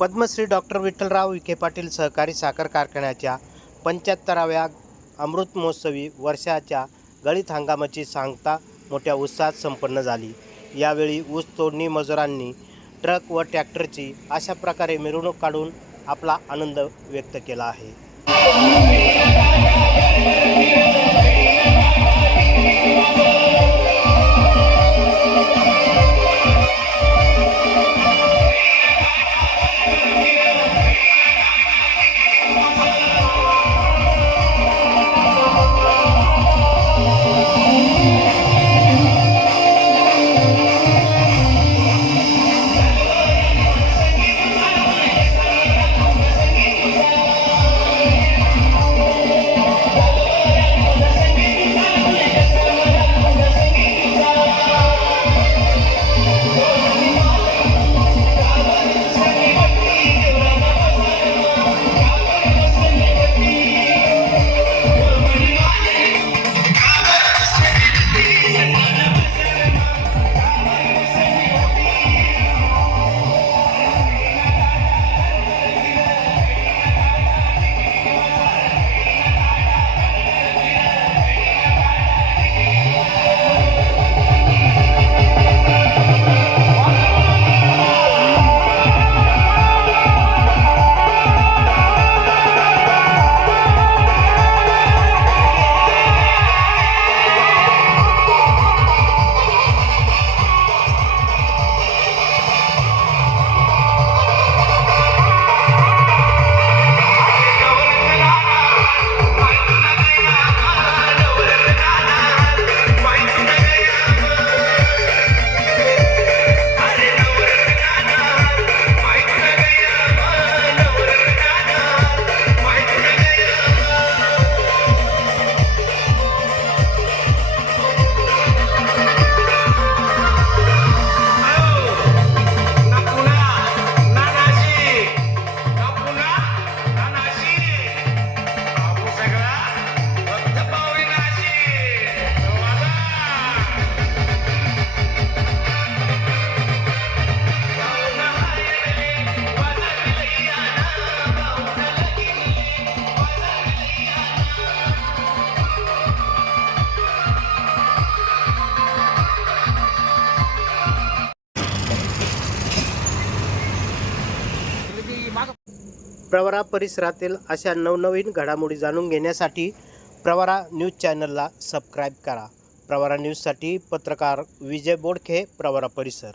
Padmashri doctor Vitthalrao Vikhe Patil सहकारी साखर कारखान्याच्या पंच्याहत्तराव्या अमृत महोत्सवी वर्षाच्या गळीत हंगामाची सांगता मोठ्या उत्साहात संपन्न झाली. यावेळी ऊस तोडणी मजुरांनी ट्रक व ट्रॅक्टरची अशा प्रकारे मिरवणूक काढून आपला आनंद व्यक्त केला आहे. प्रवरा परिसरातील अशा नवनवीन घडामोडी जाणून घेण्यासाठी प्रवरा न्यूज चॅनलला सबस्क्राईब करा. प्रवरा न्यूजसाठी पत्रकार विजय बोडखे प्रवरा परिसर.